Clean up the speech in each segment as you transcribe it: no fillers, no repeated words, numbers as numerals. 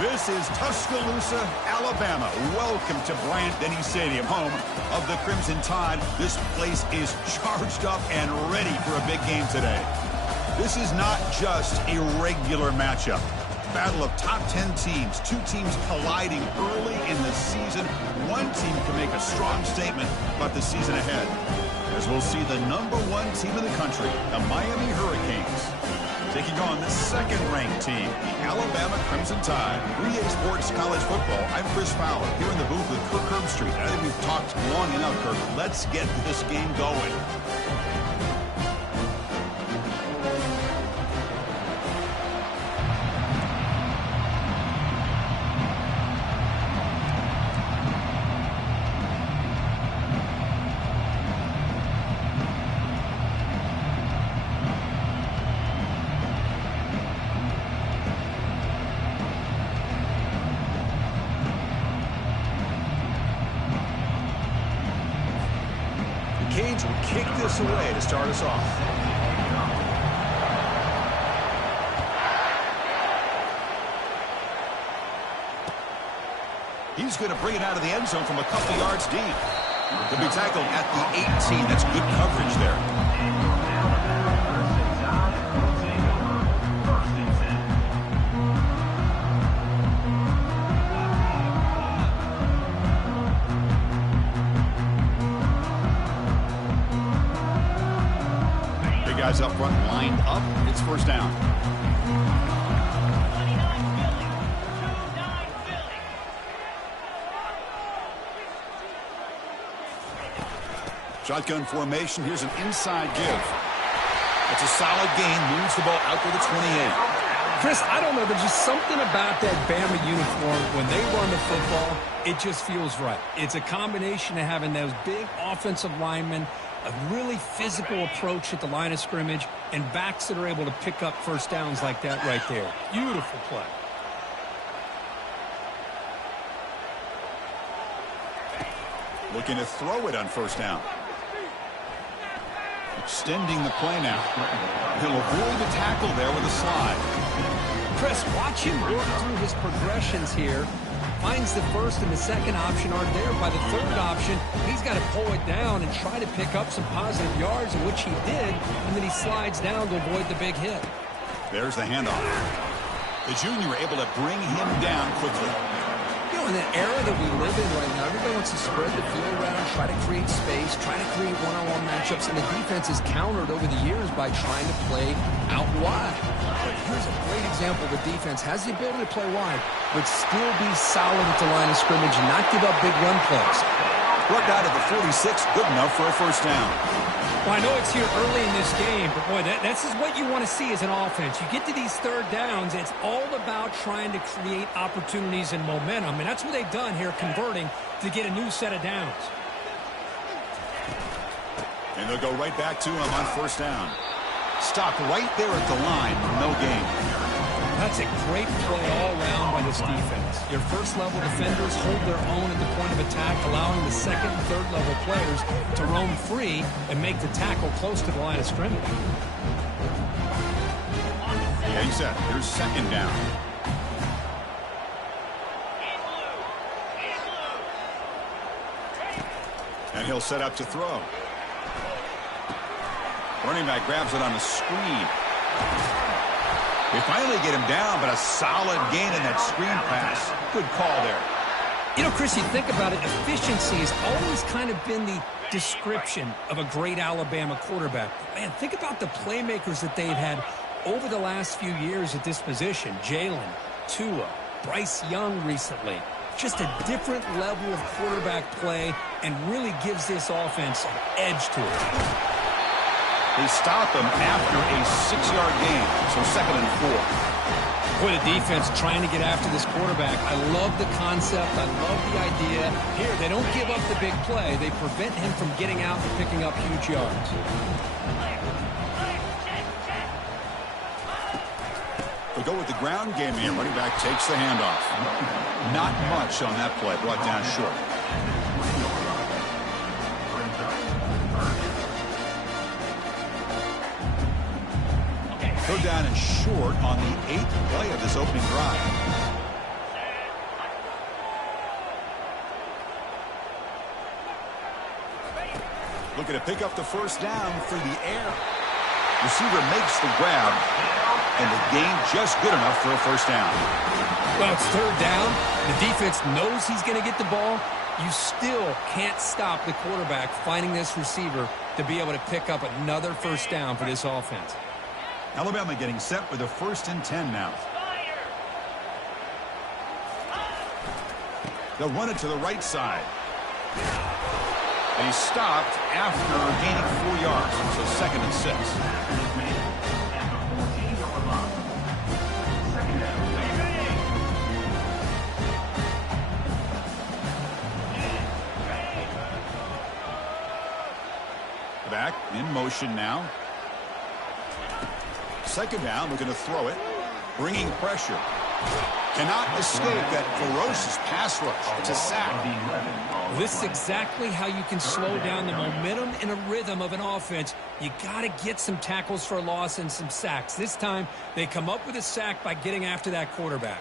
This is Tuscaloosa, Alabama. Welcome to Bryant-Denny Stadium, home of the Crimson Tide. This place is charged up and ready for a big game today. This is not just a regular matchup. Battle of top 10 teams, two teams colliding early in the season. One team can make a strong statement about the season ahead, as we'll see the #1 team in the country, the Miami Hurricanes, taking on the second-ranked team, the Alabama Crimson Tide. EA Sports College Football, I'm Chris Fowler, here in the booth with Kirk Herbstreit. I think we've talked long enough, Kirk. Let's get this game going. Canes will kick this away to start us off. He's going to bring it out of the end zone from a couple yards deep. He'll be tackled at the 18. That's good coverage there. Guys up front lined up. It's first down. Shotgun formation. Here's an inside give. It's a solid gain. Moves the ball out to the 28. Chris, I don't know. There's just something about that Bama uniform. When they run the football, it just feels right. It's a combination of having those big offensive linemen, a really physical approach at the line of scrimmage, and backs that are able to pick up first downs like that right there. Beautiful play. Looking to throw it on first down. Extending the play now. He'll avoid the tackle there with a slide. Chris, watch him work through his progressions here. Finds the first and the second option aren't there. By the third option, he's got to pull it down and try to pick up some positive yards, which he did, and then he slides down to avoid the big hit. There's the handoff. The junior able to bring him down quickly. You know, in that era that we live in right now, everybody wants to spread the field around, try to create space, try to create one-on-one matchups, and the defense is countered over the years by trying to play out wide. But here's a great example. The defense has the ability to play wide, but still be solid at the line of scrimmage and not give up big run plays. Worked out at the 46, good enough for a first down. Well, I know it's here early in this game, but boy, this is what you want to see as an offense. You get to these third downs, it's all about trying to create opportunities and momentum, and that's what they've done here, converting to get a new set of downs. And they'll go right back to him on first down. Stopped right there at the line, no gain. That's a great play all around by this defense. Your first-level defenders hold their own at the point of attack, allowing the second and third-level players to roam free and make the tackle close to the line of scrimmage. Yeah, he said, here's second down. And he'll set up to throw. Running back grabs it on the screen. They finally get him down, but a solid gain in that screen pass. Good call there. You know, Chris, you think about it, efficiency has always kind of been the description of a great Alabama quarterback. Man, think about the playmakers that they've had over the last few years at this position. Jalen, Tua, Bryce Young recently. Just a different level of quarterback play and really gives this offense an edge to it. They stop him after a 6-yard gain, so 2nd and 4. Boy, the defense trying to get after this quarterback. I love the concept. I love the idea. Here, they don't give up the big play. They prevent him from getting out and picking up huge yards. We'll go with the ground game here. Running back takes the handoff. Not much on that play. Brought down short. Third down and short on the 8th play of this opening drive. Looking to pick up the first down through the air. Receiver makes the grab, and the gain just good enough for a first down. Well, it's third down. The defense knows he's going to get the ball. You still can't stop the quarterback finding this receiver to be able to pick up another first down for this offense. Alabama getting set with a 1st and 10 now. They'll run it to the right side. And he stopped after gaining 4 yards. So 2nd and 6. Back in motion now. 2nd down, looking to throw it. Bringing pressure. Cannot escape that ferocious pass rush. It's a sack. This is exactly how you can slow down the momentum and a rhythm of an offense. You got to get some tackles for a loss and some sacks. This time, they come up with a sack by getting after that quarterback.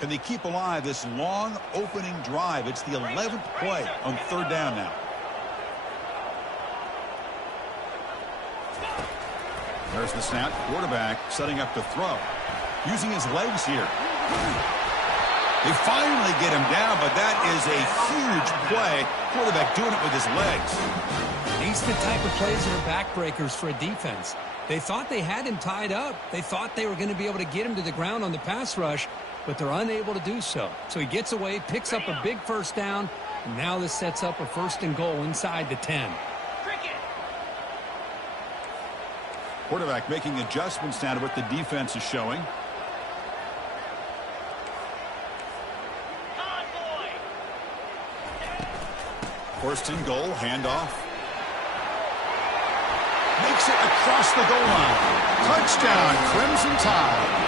Can they keep alive this long opening drive? It's the 11th play on 3rd down now. There's the snap. Quarterback setting up to throw. Using his legs here. They finally get him down, but that is a huge play. Quarterback doing it with his legs. These are the type of plays that are backbreakers for a defense. They thought they had him tied up. They thought they were going to be able to get him to the ground on the pass rush, but they're unable to do so. So he gets away, picks up a big first down, and now this sets up a 1st and goal inside the 10. Quarterback making adjustments now to what the defense is showing. First and goal, handoff. Makes it across the goal line. Touchdown, Crimson Tide.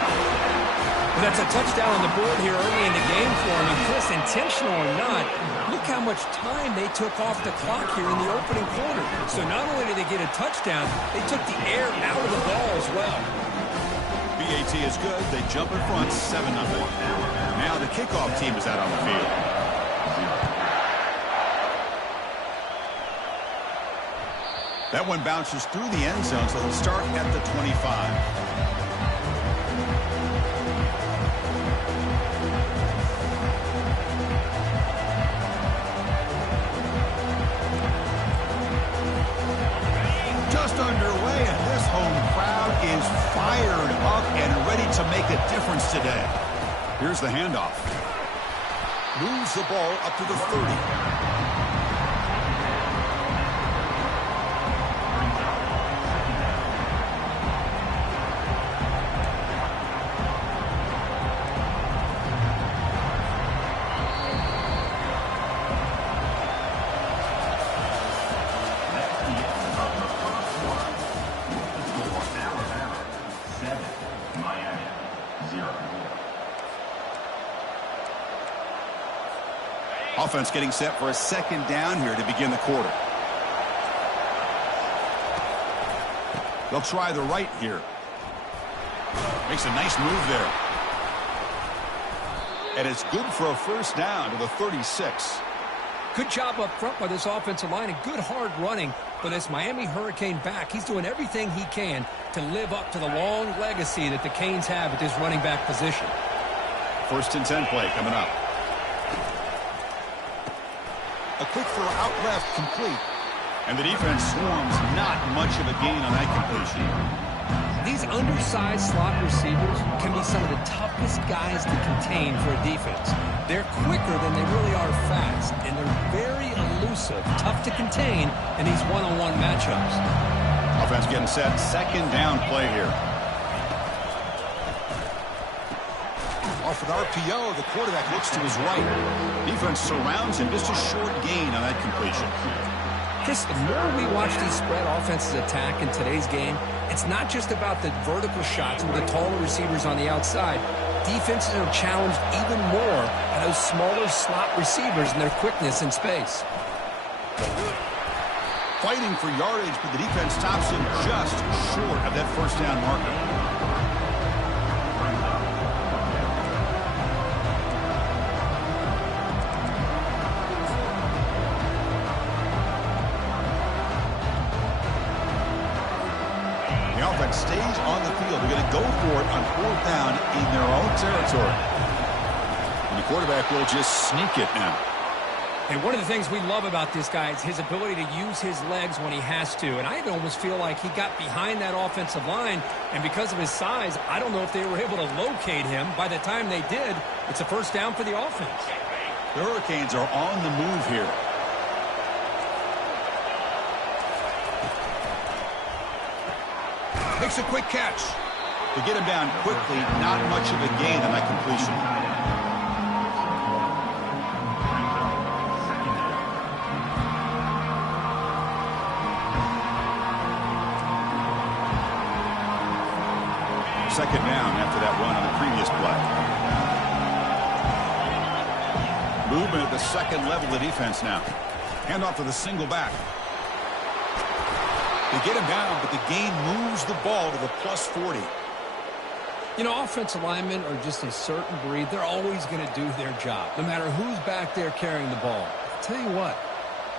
Well, that's a touchdown on the board here early in the game for him. And Chris, intentional or not, look how much time they took off the clock here in the opening quarter. So not only did they get a touchdown, they took the air out of the ball as well. BAT is good. They jump in front, 7-0. Now the kickoff team is out on the field. That one bounces through the end zone, so they'll start at the 25. Just underway, and this home crowd is fired up and ready to make a difference today. Here's the handoff. Moves the ball up to the 30. Offense getting set for a 2nd down here to begin the quarter. They'll try the right here. Makes a nice move there. And it's good for a first down to the 36. Good job up front by this offensive line and good hard running for this Miami Hurricane back. He's doing everything he can to live up to the long legacy that the Canes have at this running back position. 1st and 10 play coming up. A quick throw out left, complete. And the defense swarms, not much of a gain on that completion. These undersized slot receivers can be some of the toughest guys to contain for a defense. They're quicker than they really are fast, and they're very elusive, tough to contain in these one-on-one matchups. Offense getting set, 2nd down play here. Off an RPO, the quarterback looks to his right. Defense surrounds him, just a short gain on that completion. Chris, the more we watch these spread offenses attack in today's game, it's not just about the vertical shots with the taller receivers on the outside. Defenses are challenged even more by those smaller slot receivers and their quickness in space. Fighting for yardage, but the defense stops him just short of that first down marker. The offense stays on the field. They're going to go for it on fourth down in their own territory. And the quarterback will just sneak it now. And one of the things we love about this guy is his ability to use his legs when he has to. And I almost feel like he got behind that offensive line, and because of his size, I don't know if they were able to locate him. By the time they did, it's a first down for the offense. The Hurricanes are on the move here. Makes a quick catch. To get him down quickly, not much of a gain on that completion. Second down after that run on the previous play. Movement at the second level of the defense now. Hand off to the single back. They get him down, but the gain moves the ball to the plus 40. You know, offensive linemen are just a certain breed. They're always going to do their job, no matter who's back there carrying the ball. I'll tell you what,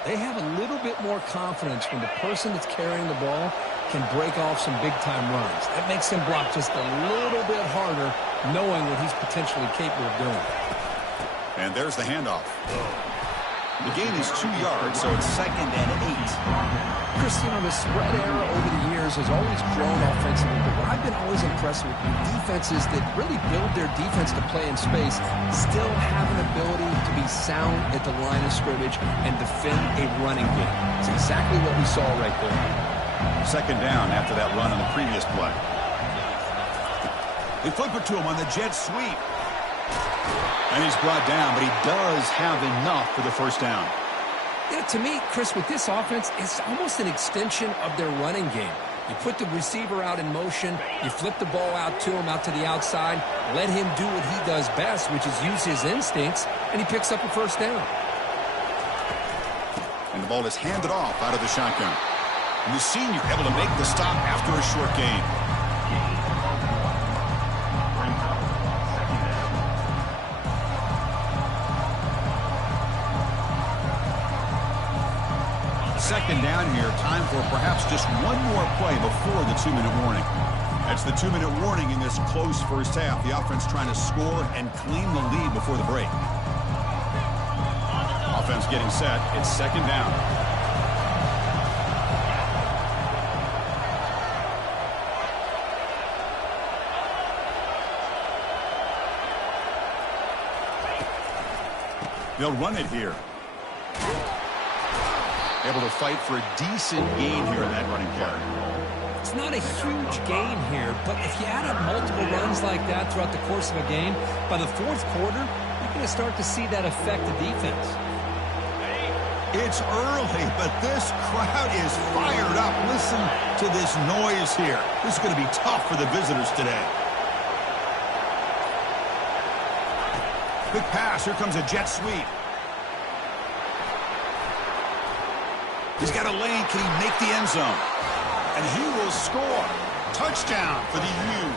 they have a little bit more confidence when the person that's carrying the ball can break off some big-time runs. That makes him block just a little bit harder, knowing what he's potentially capable of doing. And there's the handoff. The gain is 2 yards, so it's 2nd and 8. Chris, you know, the spread era over the years has always grown offensively, but what I've been always impressed with defenses that really build their defense to play in space still have an ability to be sound at the line of scrimmage and defend a running game. It's exactly what we saw right there. Second down after that run on the previous play. They flip it to him on the jet sweep. And he's brought down, but he does have enough for the first down. Yeah, to me, Chris, with this offense, it's almost an extension of their running game. You put the receiver out in motion, you flip the ball out to him, out to the outside, let him do what he does best, which is use his instincts, and he picks up a first down. And the ball is handed off out of the shotgun. And the senior able to make the stop after a short gain. Second down here, time for perhaps just one more play before the 2-minute warning. That's the 2-minute warning in this close first half. The offense trying to score and claim the lead before the break. Offense getting set. It's second down. They'll run it here. Able to fight for a decent gain here in that running play. It's not a huge gain here, but if you add up multiple runs like that throughout the course of a game, by the fourth quarter, you're going to start to see that affect the defense. It's early, but this crowd is fired up. Listen to this noise here. This is going to be tough for the visitors today. Quick pass. Here comes a jet sweep. He's got a lane. Can he make the end zone? And he will score. Touchdown for the U.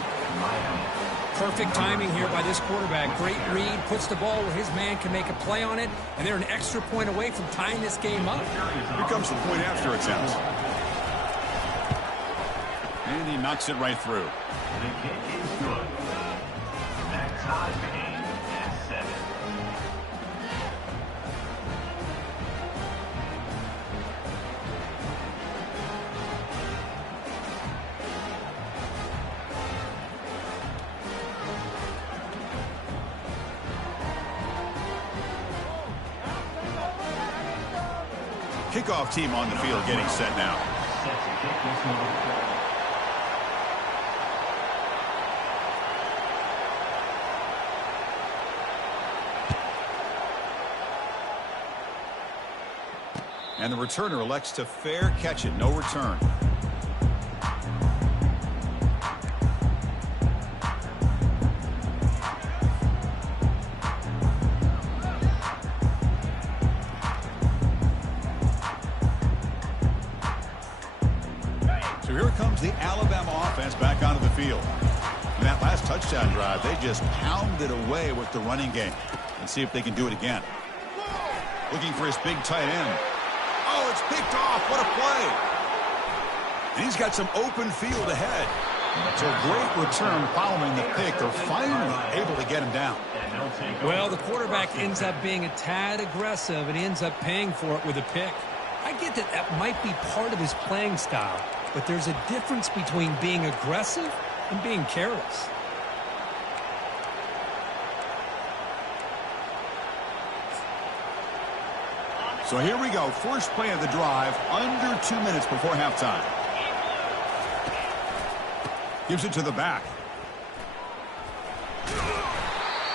Perfect timing here by this quarterback. Great read. Puts the ball where his man can make a play on it. And they're an extra point away from tying this game up. Here comes the point after attempt. And he knocks it right through. The kick is good. That ties the game at 7. Kickoff team on the field getting set now. And the returner elects to fair catch it. No return. So here comes the Alabama offense back onto the field. In that last touchdown drive, they just pounded away with the running game. And see if they can do it again. Looking for his big tight end. Oh, it's picked off. What a play. And he's got some open field ahead. So a great return following the pick. They're finally able to get him down. Well, the quarterback ends up being a tad aggressive, and he ends up paying for it with a pick. I get that that might be part of his playing style, but there's a difference between being aggressive and being careless. So here we go. First play of the drive, under 2 minutes before halftime. Gives it to the back.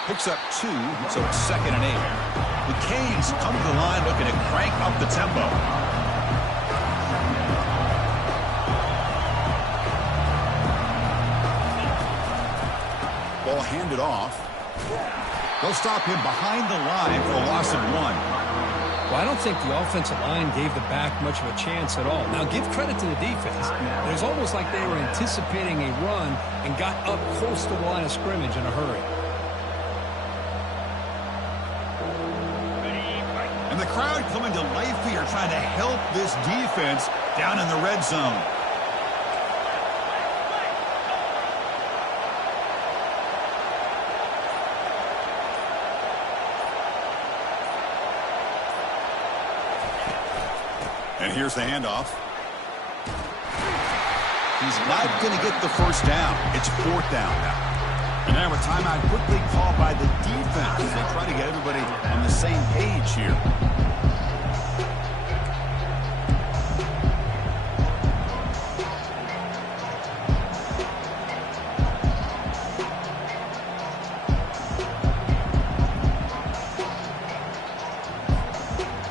Picks up 2, so it's 2nd and 8. The Canes come to the line looking to crank up the tempo. Ball handed off. They'll stop him behind the line for a loss of 1. Well, I don't think the offensive line gave the back much of a chance at all. Now, give credit to the defense. It was almost like they were anticipating a run and got up close to the line of scrimmage in a hurry. And the crowd coming to life here, trying to help this defense down in the red zone. And here's the handoff. He's not going to get the first down. It's 4th down now. And now a timeout quickly called by the defense as they try to get everybody on the same page here.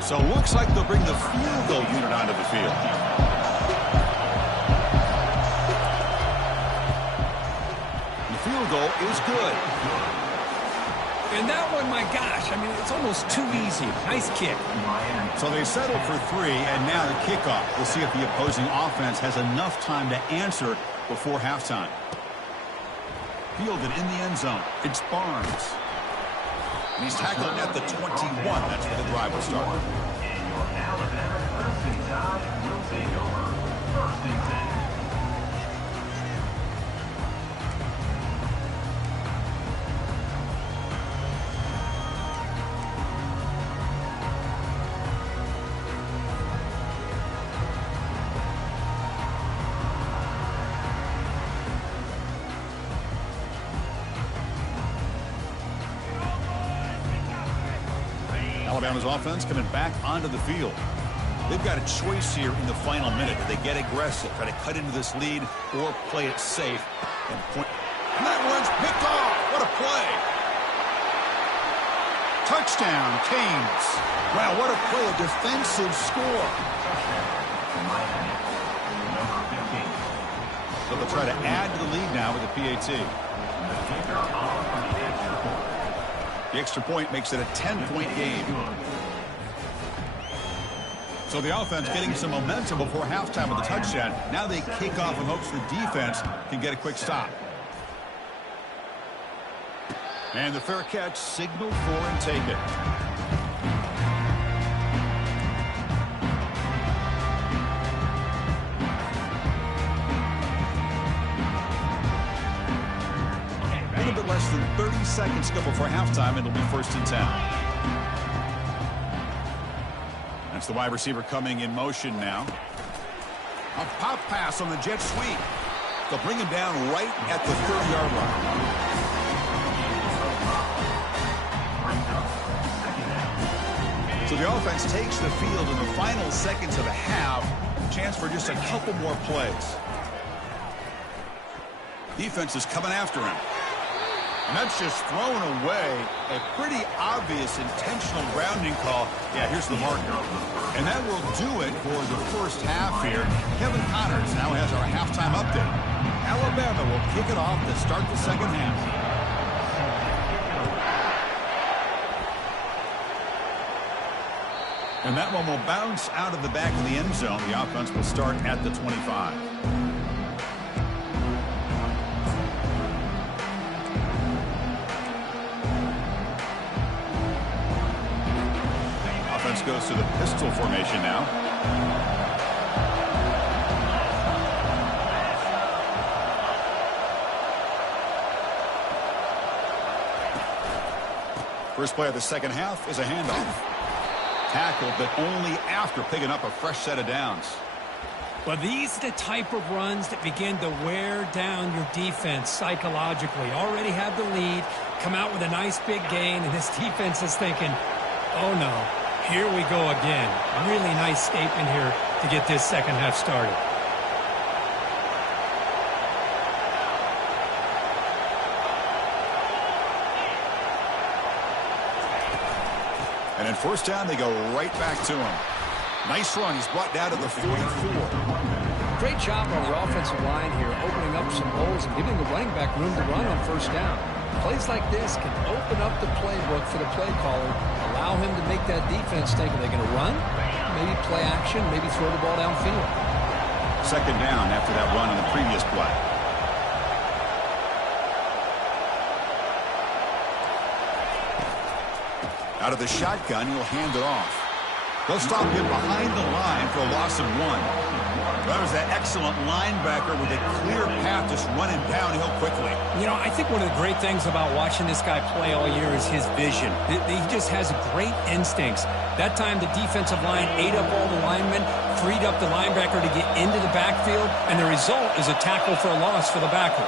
So it looks like they'll bring the field goal unit onto the field. The field goal is good. And that one, my gosh, I mean, it's almost too easy. Nice kick. So they settled for 3, and now the kickoff. We'll see if the opposing offense has enough time to answer before halftime. Fielded in the end zone. It's Barnes. And he's tackled at the 21. That's where the drive will start. And your Alabama Crimson Tide will take over 1st and 10. Alabama's offense coming back onto the field. They've got a choice here in the final minute. Do they get aggressive, try to cut into this lead, or play it safe and point? And that one's picked off. What a play. Touchdown, Canes. Wow, what a play, a defensive score. So they'll try to add to the lead now with a PAT. The extra point makes it a 10-point game. So the offense getting some momentum before halftime with a touchdown. Now they kick off in hopes the defense can get a quick stop. And the fair catch signaled for and taken. A little bit less than 30 seconds to go before halftime. It'll be 1st and 10. That's the wide receiver coming in motion now. A pop pass on the jet sweep. They'll bring him down right at the 30-yard line. So the offense takes the field in the final seconds of the half. Chance for just a couple more plays. Defense is coming after him. And that's just thrown away. A pretty obvious intentional grounding call. Yeah, here's the marker. And that will do it for the first half here. Kevin Connors now has our halftime update. Alabama will kick it off to start the second half. And that one will bounce out of the back of the end zone. The offense will start at the 25. Offense goes to the pistol formation now. First play of the second half is a handoff. Tackled, but only after picking up a fresh set of downs. Well, these are the type of runs that begin to wear down your defense psychologically. Already have the lead, come out with a nice big gain, and this defense is thinking, oh no, here we go again. Really nice statement here to get this second half started. And in first down, they go right back to him. Nice run. He's brought down to the 44. Great job on the offensive line here, opening up some holes and giving the running back room to run on first down. Plays like this can open up the playbook for the play caller, allow him to make that defense think, are they going to run? Maybe play action, maybe throw the ball downfield. Second down after that run on the previous play. Out of the shotgun, he'll hand it off. They'll stop him behind the line for a loss of 1. That was that excellent linebacker with a clear path just running downhill quickly. You know, I think one of the great things about watching this guy play all year is his vision. He just has great instincts. That time the defensive line ate up all the linemen, freed up the linebacker to get into the backfield, and the result is a tackle for a loss for the backer.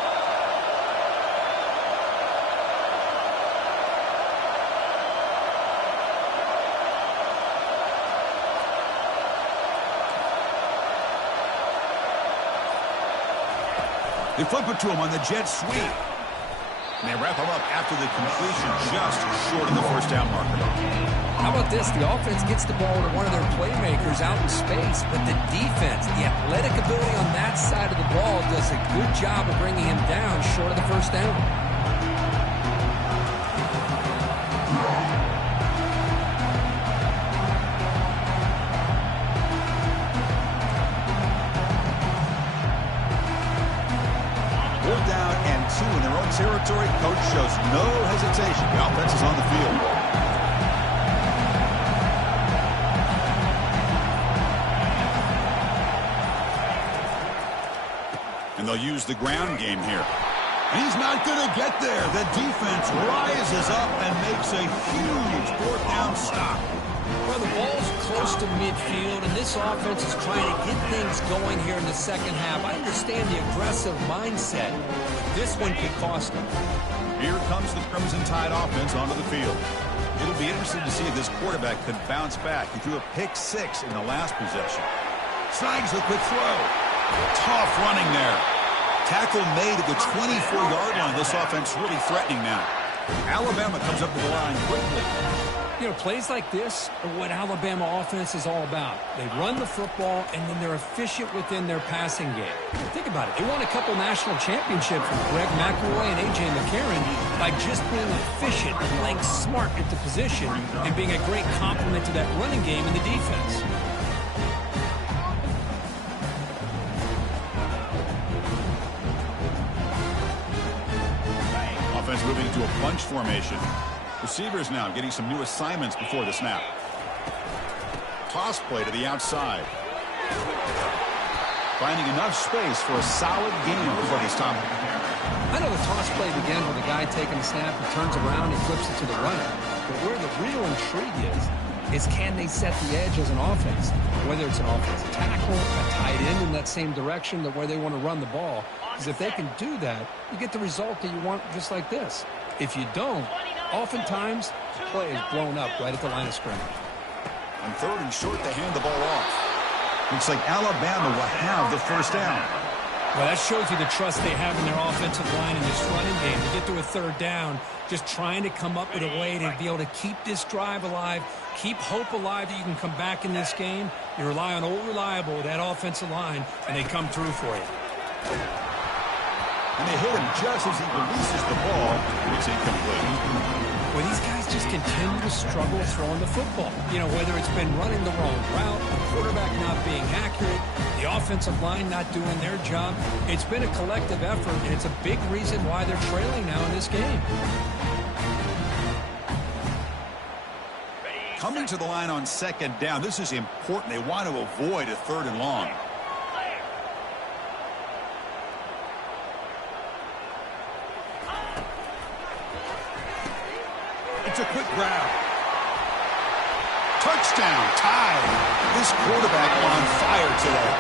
They flip it to him on the jet sweep. And they wrap him up after the completion just short of the first down marker. How about this? The offense gets the ball to one of their playmakers out in space, but the defense, the athletic ability on that side of the ball does a good job of bringing him down short of the first down. In their own territory, coach shows no hesitation. The offense is on the field. And they'll use the ground game here. And he's not going to get there. The defense rises up and makes a huge fourth down stop. Well, the ball's close to midfield, and this offense is trying to get things going here in the second half. I understand the aggressive mindset. This one could cost them. Here comes the Crimson Tide offense onto the field. It'll be interesting to see if this quarterback could bounce back. He threw a pick-6 in the last possession. Snags a quick throw. Tough running there. Tackle made at the 24-yard line. This offense really threatening now. Alabama comes up to the line quickly. You know, plays like this are what Alabama offense is all about. They run the football, and then they're efficient within their passing game. Think about it. They won a couple national championships with Greg McElroy and A.J. McCarron by just being efficient, playing smart at the position, and being a great complement to that running game in the defense. Offense moving into a bunch formation. Receivers now getting some new assignments before the snap. Toss play to the outside. Finding enough space for a solid gain before they stop it. I know the toss play begins with a guy taking the snap, he turns around, and flips it to the runner. But where the real intrigue is can they set the edge as an offense? Whether it's an offensive tackle, a tight end in that same direction, where they want to run the ball. Because if they can do that, you get the result that you want just like this. If you don't, oftentimes, play is blown up right at the line of scrimmage. On 3rd and short, they hand the ball off. Looks like Alabama will have the first down. Well, that shows you the trust they have in their offensive line in this running game. To get to a third down, just trying to come up with a way to be able to keep this drive alive, keep hope alive that you can come back in this game. You rely on old reliable with that offensive line, and they come through for you. And they hit him just as he releases the ball. It's incomplete. Well, these guys just continue to struggle throwing the football. You know, whether it's been running the wrong route, the quarterback not being accurate, the offensive line not doing their job. It's been a collective effort, and it's a big reason why they're trailing now in this game. Coming to the line on second down, this is important. They want to avoid a third and long. It's a quick grab. Touchdown, tied. This quarterback on fire today.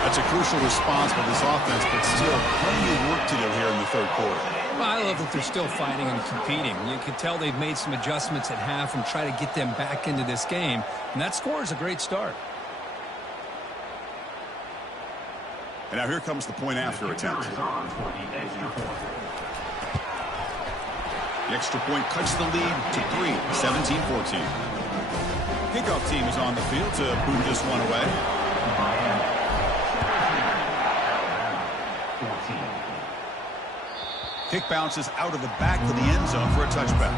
That's a crucial response for this offense, but still plenty of work to do here in the third quarter. Well, I love that they're still fighting and competing. You can tell they've made some adjustments at half and try to get them back into this game. And that score is a great start. And now here comes the point after attempt. The extra point cuts the lead to 3, 17-14. Kickoff team is on the field to boot this one away. Kick bounces out of the back of the end zone for a touchback.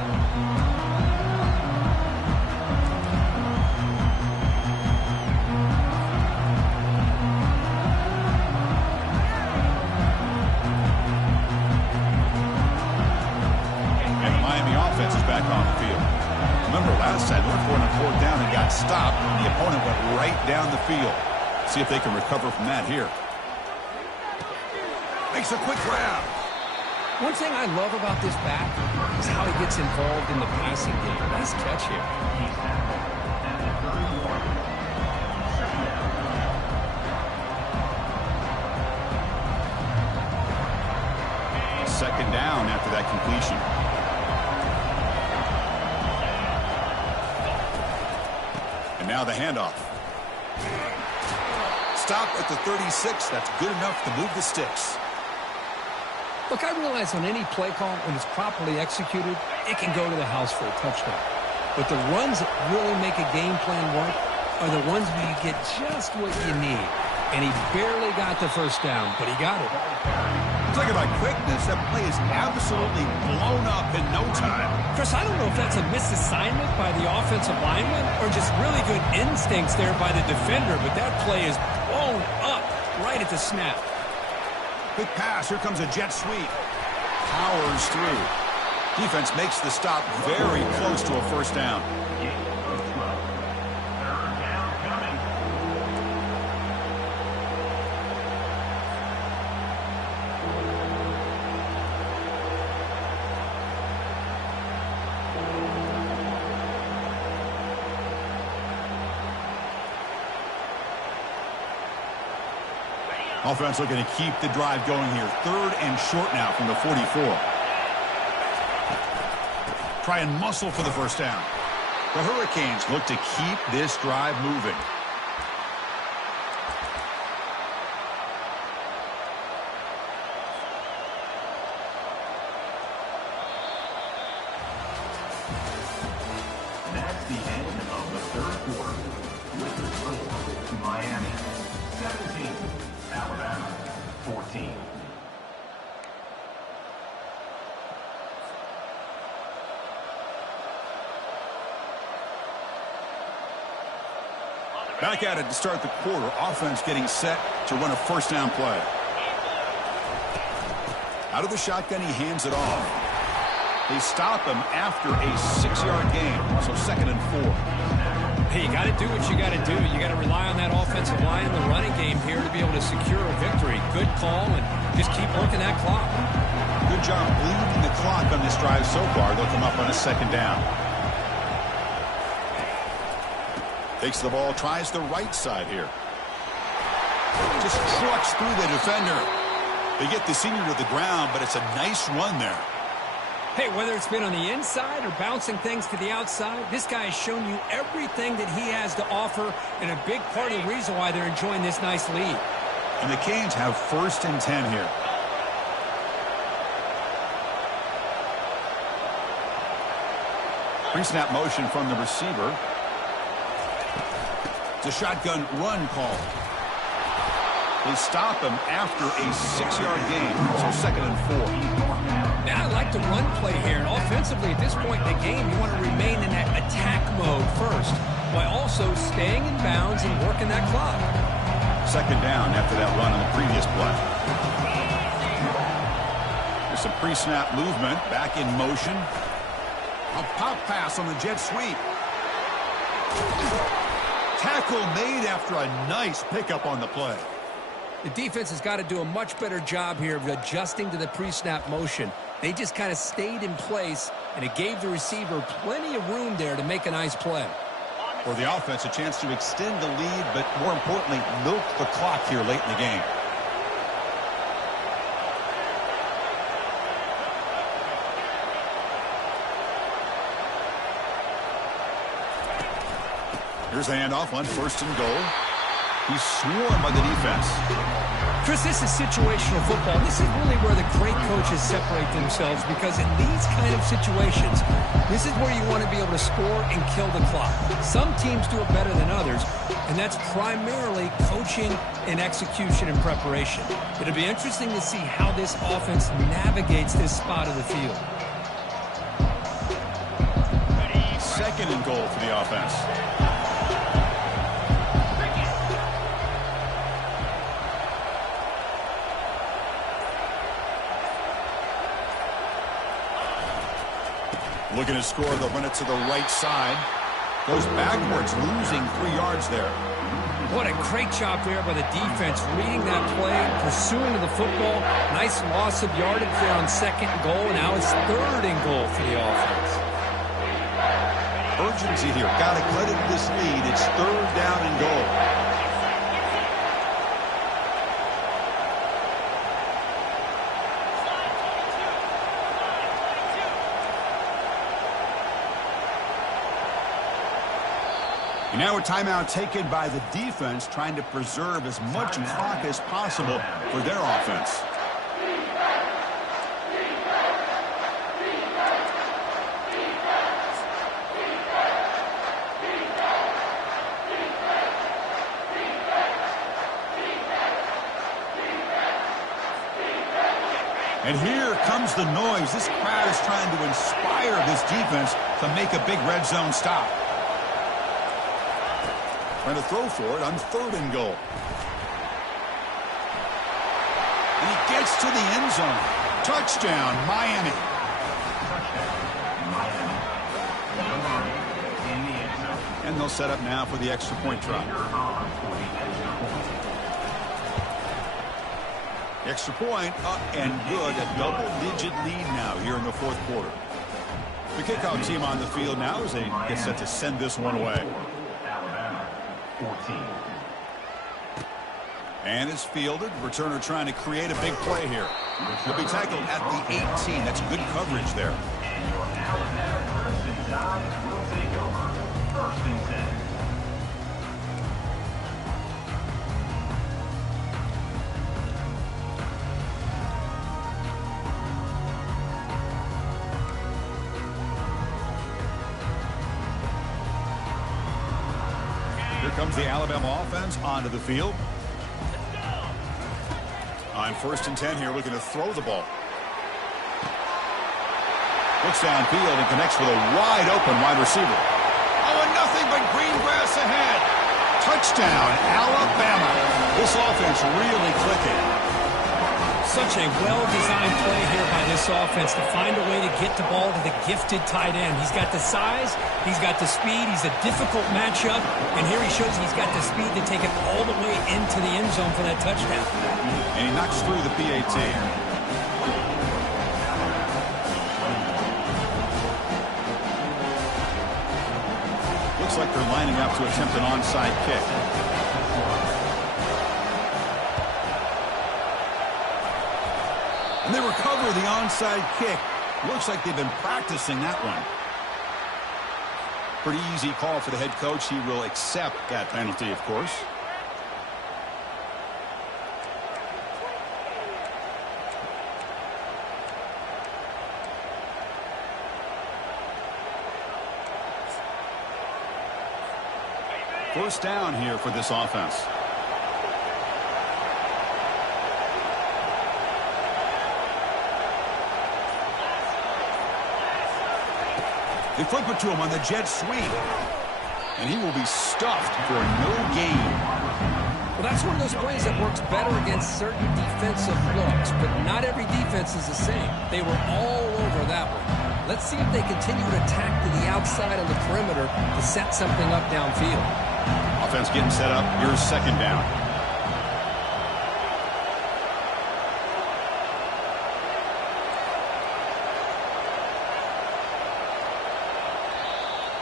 Offense is back on the field. Remember last time they went for it on fourth down and got stopped, and the opponent went right down the field. See if they can recover from that here. Makes a quick grab. One thing I love about this back is how he gets involved in the passing game. Nice catch here. Second down after that completion. And now the handoff. Stop at the 36. That's good enough to move the sticks. Look, I realize on any play call, when it's properly executed, it can go to the house for a touchdown. But the runs that really make a game plan work are the ones where you get just what you need. And he barely got the first down, but he got it. Talk about quickness. That play is absolutely blown up in no time. Chris, I don't know if that's a misassignment by the offensive lineman or just really good instincts there by the defender, but that play is blown up right at the snap. Quick pass. Here comes a jet sweep. Powers through. Defense makes the stop very close to a first down. Offense looking to keep the drive going here. Third and short now from the 44. Try and muscle for the first down. The Hurricanes look to keep this drive moving. That's the end of the third quarter. With the score, Miami 17, Alabama 14. Back at it to start the quarter. Offense getting set to run a first down play. Out of the shotgun, he hands it off. They stop him after a 6-yard gain, so 2nd and 4. Hey, you got to do what you got to do. You got to rely on that offensive line in the running game here to be able to secure a victory. Good call, and just keep working that clock. Good job bleeding the clock on this drive so far. They'll come up on a 2nd down. Takes the ball, tries the right side here. Just trucks through the defender. They get the senior to the ground, but it's a nice run there. Hey, whether it's been on the inside or bouncing things to the outside, this guy has shown you everything that he has to offer, and a big part of the reason why they're enjoying this nice lead. And the Canes have 1st and 10 here. Pre-snap motion from the receiver. It's a shotgun run call. They stop him after a 6-yard gain, so 2nd and 4. Now I like the run play here, and offensively at this point in the game, you want to remain in that attack mode first, while also staying in bounds and working that clock. 2nd down after that run on the previous play. There's some pre-snap movement, back in motion. A pop pass on the jet sweep. Tackle made after a nice pickup on the play. The defense has got to do a much better job here of adjusting to the pre-snap motion. They just kind of stayed in place, and it gave the receiver plenty of room there to make a nice play. For the offense, a chance to extend the lead, but more importantly, milk the clock here late in the game. Here's the handoff on 1st and goal. He's swarmed by the defense. Chris, this is situational football. This is really where the great coaches separate themselves, because in these kind of situations, this is where you want to be able to score and kill the clock. Some teams do it better than others, and that's primarily coaching and execution and preparation. It'll be interesting to see how this offense navigates this spot of the field. 2nd and goal for the offense. Looking to score, they'll run it to the right side. Goes backwards, losing 3 yards there. What a great job there by the defense, reading that play, pursuing to the football. Nice loss of yardage there on 2nd and goal, and now it's 3rd and goal for the offense. Urgency here. Got to cut into this lead. It's 3rd down and goal. And now a timeout taken by the defense, trying to preserve as much clock as possible for their offense. And here comes the noise. This crowd is trying to inspire this defense to make a big red zone stop. Trying to throw for it on 3rd and goal. And he gets to the end zone. Touchdown, Miami. And they'll set up now for the extra point try. Extra point up and good. A double-digit lead now here in the 4th quarter. The kickoff team on the field now as they get set to send this one away. 14. And it's fielded. Returner trying to create a big play here. He'll be tackled at the 18. That's good coverage there. And your Alabama Crimson Tide will take over. 1st and 10. Comes the Alabama offense onto the field. On 1st and 10 here, looking to throw the ball. Looks downfield and connects with a wide open wide receiver. Oh, and nothing but green grass ahead. Touchdown, Alabama. This offense really clicking. Such a well-designed play here by this offense to find a way to get the ball to the gifted tight end. He's got the size, he's got the speed, he's a difficult matchup, and here he shows he's got the speed to take it all the way into the end zone for that touchdown. And he knocks through the PAT. Looks like they're lining up to attempt an onside kick. And they recover the onside kick. Looks like they've been practicing that one. Pretty easy call for the head coach. He will accept that penalty, of course. First down here for this offense. They flip it to him on the jet sweep. And he will be stuffed for no gain. Well, that's one of those plays that works better against certain defensive looks, but not every defense is the same. They were all over that one. Let's see if they continue to attack to the outside of the perimeter to set something up downfield. Offense getting set up. Here's second down.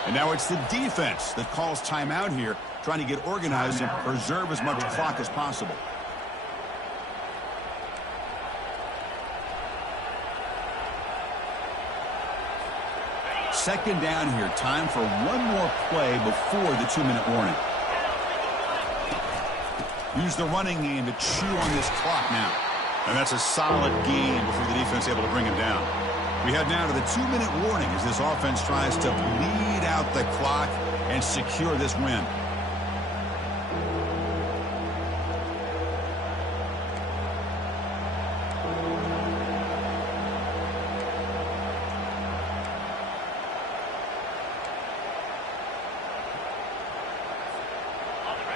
And now it's the defense that calls timeout here, trying to get organized and preserve as much clock as possible. Second down here. Time for one more play before the 2-minute warning. Use the running game to chew on this clock now. And that's a solid gain before the defense able to bring him down. We head now to the 2-minute warning as this offense tries to bleed out the clock and secure this win.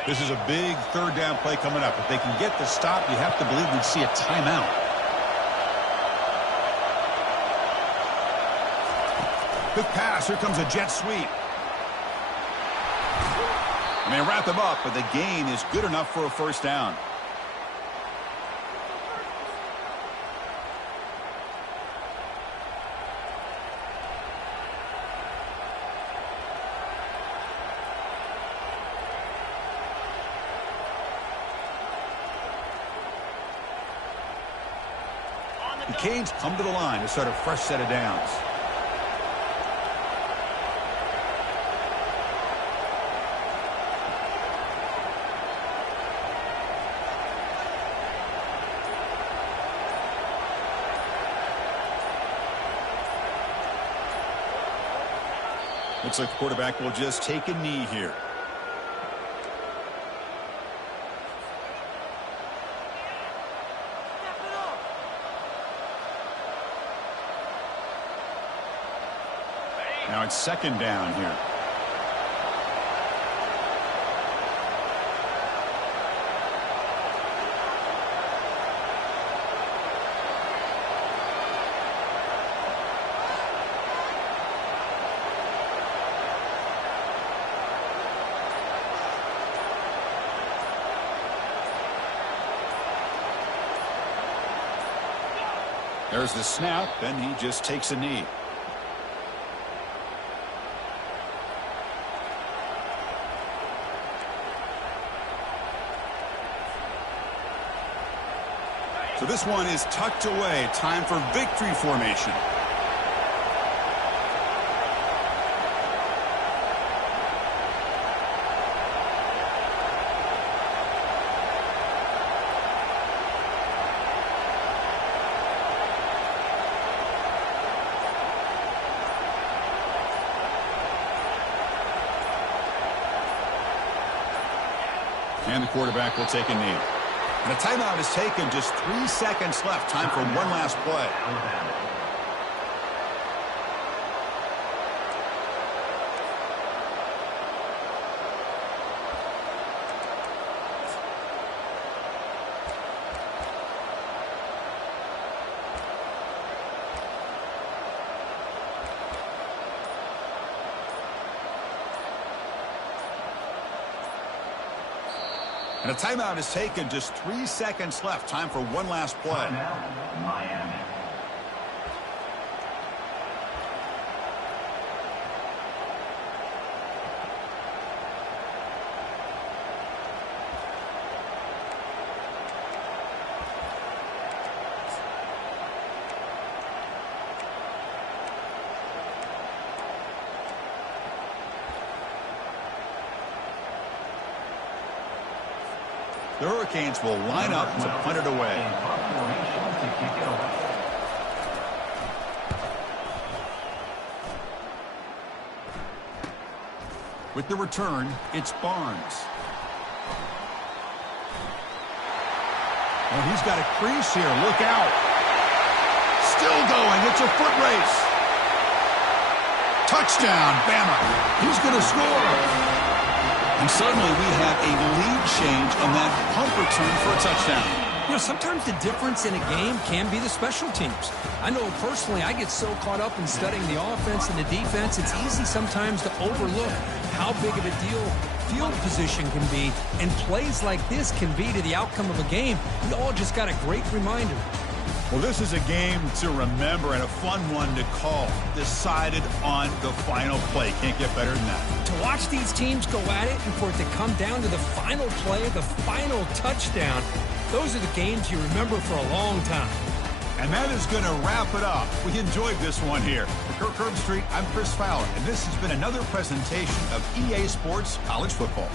This is a big third down play coming up. If they can get the stop, you have to believe we'd see a timeout. Quick pass. Here comes a jet sweep. And they wrap him up, but the gain is good enough for a first down. The Canes come to the line to start a fresh set of downs. Looks like the quarterback will just take a knee here. Now it's second down here. There's the snap, and he just takes a knee. So this one is tucked away. Time for victory formation. And the quarterback will take a knee. And a timeout is taken. Just 3 seconds left. Time for one last play. And a timeout is taken. Just 3 seconds left. Time for one last play. Timeout, Miami. The Hurricanes will line up to punt it away. In punt formation to kick it away. With the return, it's Barnes. Oh, he's got a crease here. Look out. Still going. It's a foot race. Touchdown, Bama. He's going to score. And suddenly we have a lead change on that punt return for a touchdown. You know, sometimes the difference in a game can be the special teams. I know personally I get so caught up in studying the offense and the defense, it's easy sometimes to overlook how big of a deal field position can be, and plays like this can be to the outcome of a game. We all just got a great reminder. Well, this is a game to remember and a fun one to call. Decided on the final play. Can't get better than that. To watch these teams go at it and for it to come down to the final play, the final touchdown, those are the games you remember for a long time. And that is going to wrap it up. We enjoyed this one here. For Kirk Herbstreit, I'm Chris Fowler, and this has been another presentation of EA Sports College Football.